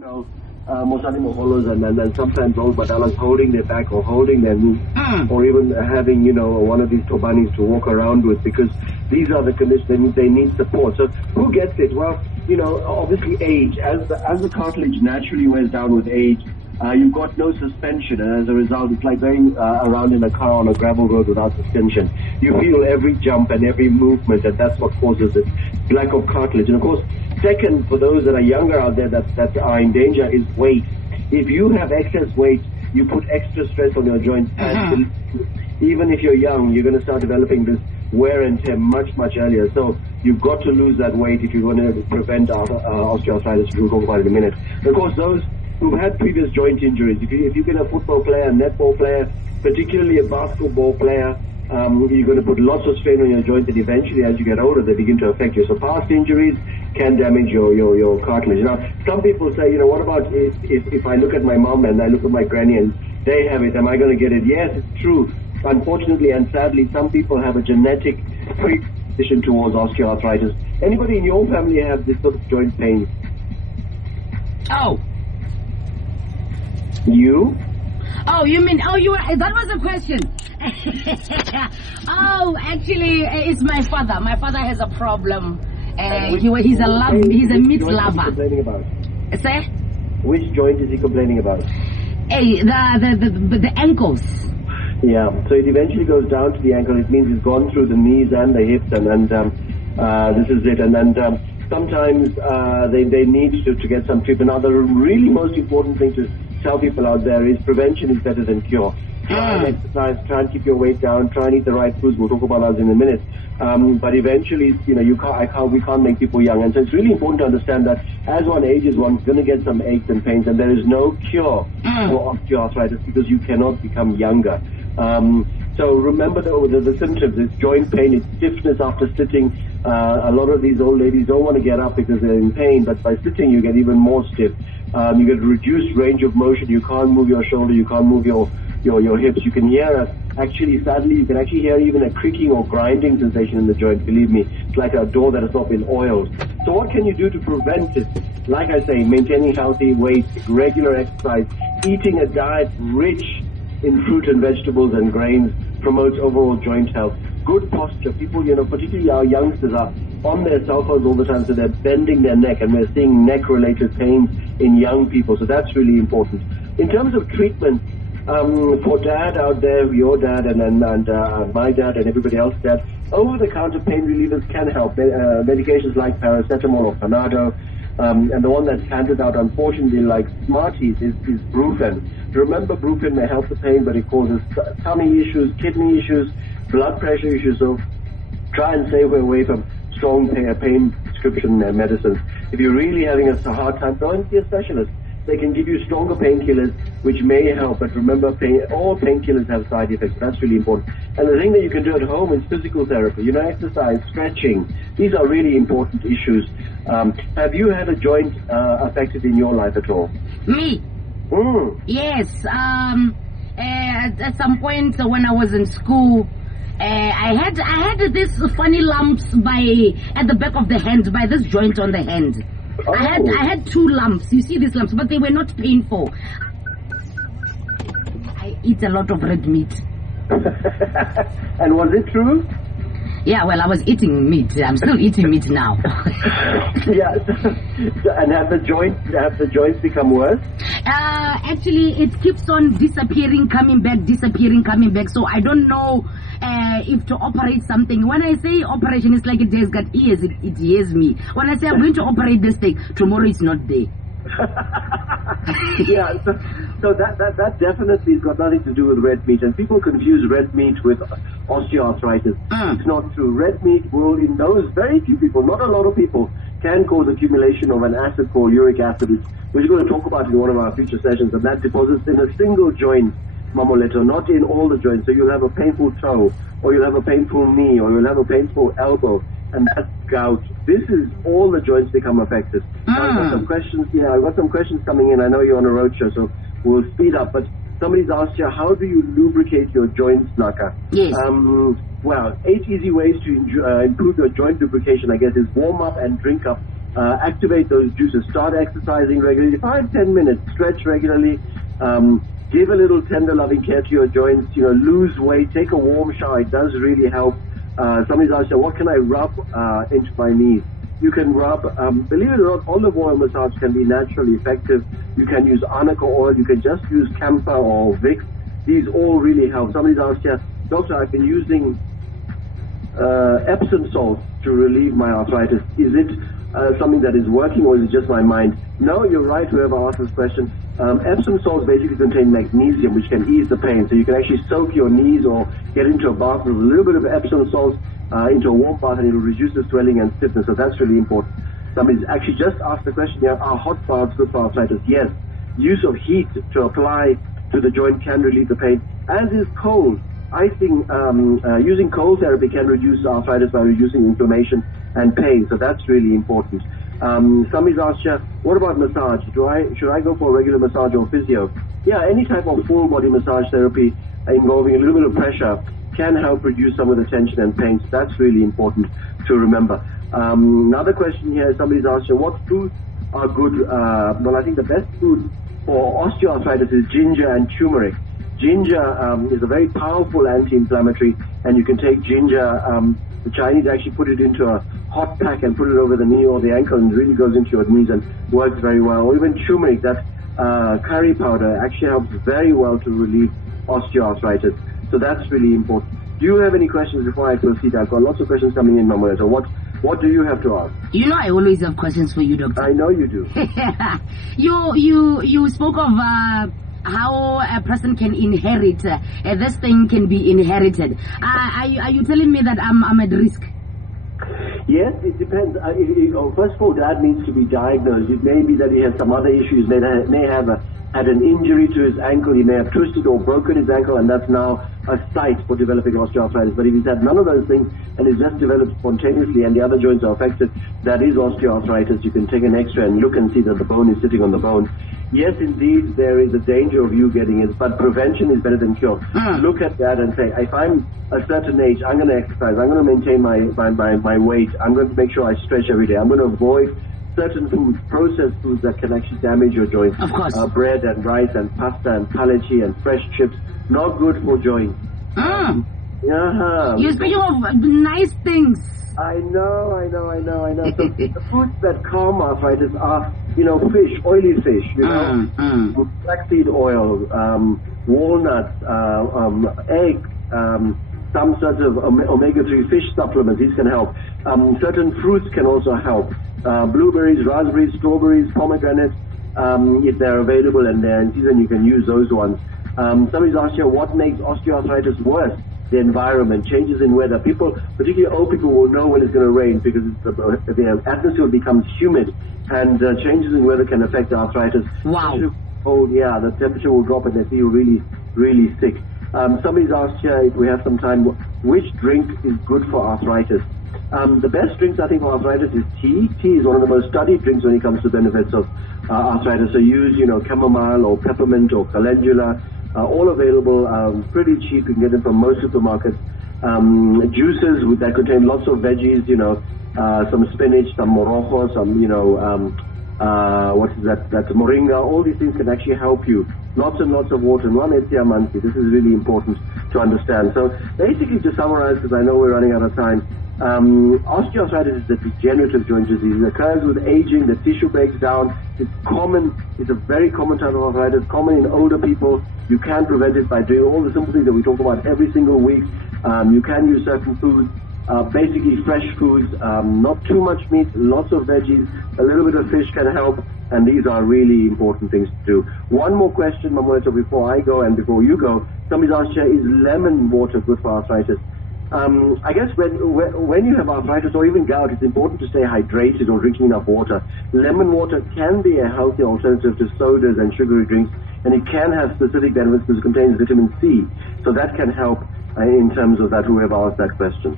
Mosani Moholos and sometimes old Badalas holding their back or holding their knee, or even having, one of these tobanis to walk around with, because these are the conditions they need support. So who gets it? Well, obviously age. As the cartilage naturally wears down with age, you've got no suspension, and as a result, it's like going around in a car on a gravel road without suspension. You feel every jump and every movement, and that's what causes it. Lack of cartilage. And of course, second, for those that are younger out there that are in danger, is weight. If you have excess weight, you put extra stress on your joints. And even if you're young, you're going to start developing this wear and tear much, much earlier. So you've got to lose that weight if you're going to prevent osteoarthritis, which we'll talk about in a minute. Of course, those who've had previous joint injuries, if you've been a football player, a netball player, particularly a basketball player, you're going to put lots of strain on your joints, and eventually as you get older they begin to affect you. So past injuries can damage your cartilage. Now some people say, what about if I look at my mom and I look at my granny and they have it, am I going to get it? Yes, it's true. Unfortunately and sadly, some people have a genetic predisposition towards osteoarthritis. Anybody in your family have this sort of joint pain? Oh. You? Oh, you mean, that was the question. Oh, actually, it's my father. My father has a problem. He's a meat lover. Which joint is he complaining about? Say? Which joint is he complaining about? Hey, the ankles. Yeah, so it eventually goes down to the ankle. It means it's gone through the knees and the hips, and this is it. And then sometimes they need to get some treatment. Now, the really most important thing to tell people out there is prevention is better than cure. Try and exercise, try and keep your weight down, try and eat the right foods. We'll talk about those in a minute. But eventually, we can't make people young. And so it's really important to understand that as one ages, one's going to get some aches and pains, and there is no cure for osteoarthritis because you cannot become younger. So remember the symptoms. It's joint pain, it's stiffness after sitting. A lot of these old ladies don't want to get up because they're in pain, but by sitting you get even more stiff. You get reduced range of motion. You can't move your shoulder. You can't move your hips. You can hear sadly, you can actually hear even a creaking or grinding sensation in the joint. Believe me, it's like a door that has not been oiled. So what can you do to prevent it? Like I say, maintaining healthy weight, regular exercise, eating a diet rich in fruit and vegetables and grains promotes overall joint health. Good posture. People, particularly our youngsters, are on their cell phones all the time, so they're bending their neck, and we're seeing neck-related pains in young people, so that's really important. In terms of treatment, for dad out there, your dad and my dad and everybody else's dad, over-the-counter pain relievers can help. Medications like paracetamol or Panado, and the one that's handed out, unfortunately, like Smarties, is Brufen. Remember, Brufen may help the pain, but it causes tummy issues, kidney issues, blood pressure issues, so try and stay away from strong pain prescription medicines. If you're really having a hard time, go and see a specialist. They can give you stronger painkillers, which may help, but remember, all painkillers have side effects. That's really important. And the thing that you can do at home is physical therapy, exercise, stretching. These are really important issues. Have you had a joint affected in your life at all? Me? Yes. At some point when I was in school, I had this funny lumps at the back of the hand, by this joint on the hand. Oh. I had 2 lumps. You see these lumps, but they were not painful. I eat a lot of red meat. And was it true? Yeah, well, I was eating meat. I'm still eating meat now. Yeah. And have the joints become worse? Actually, it keeps on disappearing, coming back. So I don't know if to operate something. When I say operation, it's like it has got ears. It hears me. When I say I'm going to operate this thing, tomorrow it's not there. Yeah, so that definitely has got nothing to do with red meat, and people confuse red meat with osteoarthritis. It's not true. Red meat will, in those very few people, not a lot of people, can cause accumulation of an acid called uric acid, which we're going to talk about in one of our future sessions, and that deposits in a single joint, Mamoleto, not in all the joints. So you'll have a painful toe, or you'll have a painful knee, or you'll have a painful elbow, and that's gout. This is all the joints become affected. I've got some questions. Yeah, I've got some questions coming in. I know you're on a roadshow, so we'll speed up. But somebody's asked you, how do you lubricate your joints, Naka? Yes. Well, 8 easy ways to improve your joint lubrication, I guess, is warm up and drink up activate those juices. Start exercising regularly, 5-10 minutes. Stretch regularly. Give a little tender, loving care to your joints. Lose weight. Take a warm shower. It does really help. Somebody's asked, what can I rub into my knees? You can rub, believe it or not, olive oil massage can be naturally effective. You can use arnica oil. You can just use camphor or Vicks. These all really help. Somebody's asked here, Doctor, I've been using Epsom salt to relieve my arthritis. Is it something that is working, or is it just my mind? No, you're right, whoever asked this question. Epsom salts basically contain magnesium, which can ease the pain. So you can actually soak your knees or get into a bath with a little bit of Epsom salts into a warm bath, and it will reduce the swelling and stiffness. So that's really important. Somebody's actually just asked the question here, are hot baths good for arthritis? Yes. Use of heat to apply to the joint can relieve the pain, as is cold. I think using cold therapy can reduce arthritis by reducing inflammation and pain. So that's really important. Somebody's asked here, what about massage? Should I go for a regular massage or physio? Yeah, any type of full body massage therapy involving a little bit of pressure can help reduce some of the tension and pain. So that's really important to remember. Another question here, somebody's asked you, what foods are good? Well, I think the best food for osteoarthritis is ginger and turmeric. Ginger is a very powerful anti-inflammatory, and you can take ginger. The Chinese actually put it into a hot pack and put it over the knee or the ankle, and it really goes into your knees and works very well. Or even turmeric, that curry powder, actually helps very well to relieve osteoarthritis. So that's really important. Do you have any questions before I proceed? I've got lots of questions coming in, Mamoreta. So what do you have to ask? I always have questions for you, Doctor. I know you do. You spoke of how a person can inherit. This thing can be inherited. Are you telling me that I'm at risk? Yes, it depends. First of all, Dad needs to be diagnosed. It may be that he has some other issues. May have had an injury to his ankle. He may have twisted or broken his ankle, and that's now a site for developing osteoarthritis. But if he's had none of those things and it's just developed spontaneously and the other joints are affected, that is osteoarthritis. You can take an X-ray and look and see that the bone is sitting on the bone. Yes, indeed, there is a danger of you getting it, but prevention is better than cure. Look at that and say, if I'm a certain age, I'm going to exercise, I'm going to maintain my weight, I'm going to make sure I stretch every day, I'm going to avoid certain foods, processed foods that can actually damage your joints. Of course. Bread and rice and pasta and palachi and fresh chips, not good for joints. You're speaking of nice things. I know. So the foods that calm arthritis are, fish, oily fish, flaxseed oil, walnuts, egg, some sort of omega-3 fish supplements. These can help. Certain fruits can also help. Blueberries, raspberries, strawberries, pomegranates, if they're available and they're in season, you can use those ones. Somebody's asked you, what makes osteoarthritis worse? The environment, changes in weather. People, particularly old people, will know when it's going to rain because the atmosphere becomes humid, and changes in weather can affect arthritis. Wow. The temperature will drop and they feel really, really sick. Somebody's asked here, if we have some time, which drink is good for arthritis? The best drinks, I think, for arthritis is tea. Tea is one of the most studied drinks when it comes to benefits of arthritis. So use, chamomile or peppermint or calendula. All available, pretty cheap. You can get them from most supermarkets. Juices that contain lots of veggies, some spinach, some morojo, some, that's moringa. All these things can actually help you. Lots and lots of water. This is really important to understand. So basically, to summarize, because I know we're running out of time, osteoarthritis is a degenerative joint disease. It occurs with aging. The tissue breaks down. It's common. It's a very common type of arthritis, common in older people. You can prevent it by doing all the simple things that we talk about every single week. You can use certain foods, basically fresh foods, not too much meat, lots of veggies, a little bit of fish can help, and these are really important things to do. One more question, Mamoreta, before I go and before you go. Somebody's asked here, is lemon water good for arthritis? I guess when you have arthritis or even gout, it's important to stay hydrated or drinking enough water. Lemon water can be a healthy alternative to sodas and sugary drinks, and it can have specific benefits because it contains vitamin C. So that can help in terms of that, whoever asked that question.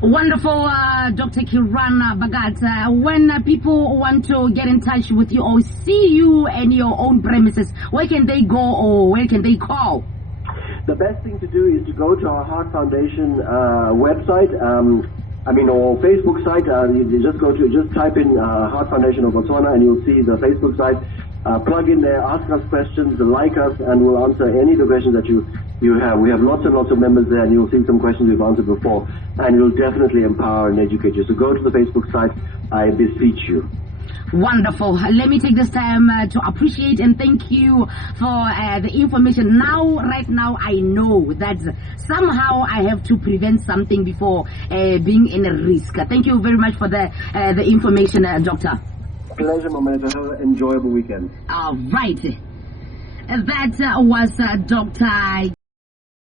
Wonderful, Dr. Kiran Bhagat. When people want to get in touch with you or see you and your own premises, where can they go or where can they call? The best thing to do is to go to our Heart Foundation website, or Facebook site. You just type in Heart Foundation of Botswana, and you'll see the Facebook site. Plug in there, ask us questions, like us, and we'll answer any of the questions that you have. We have lots and lots of members there, and you'll see some questions we've answered before, and it'll definitely empower and educate you. So go to the Facebook site, I beseech you. Wonderful. Let me take this time to appreciate and thank you for the information. Right now, I know that somehow I have to prevent something before being in a risk. Thank you very much for the information, Doctor. Pleasure, Mama. Have an enjoyable weekend. All right. That was Dr.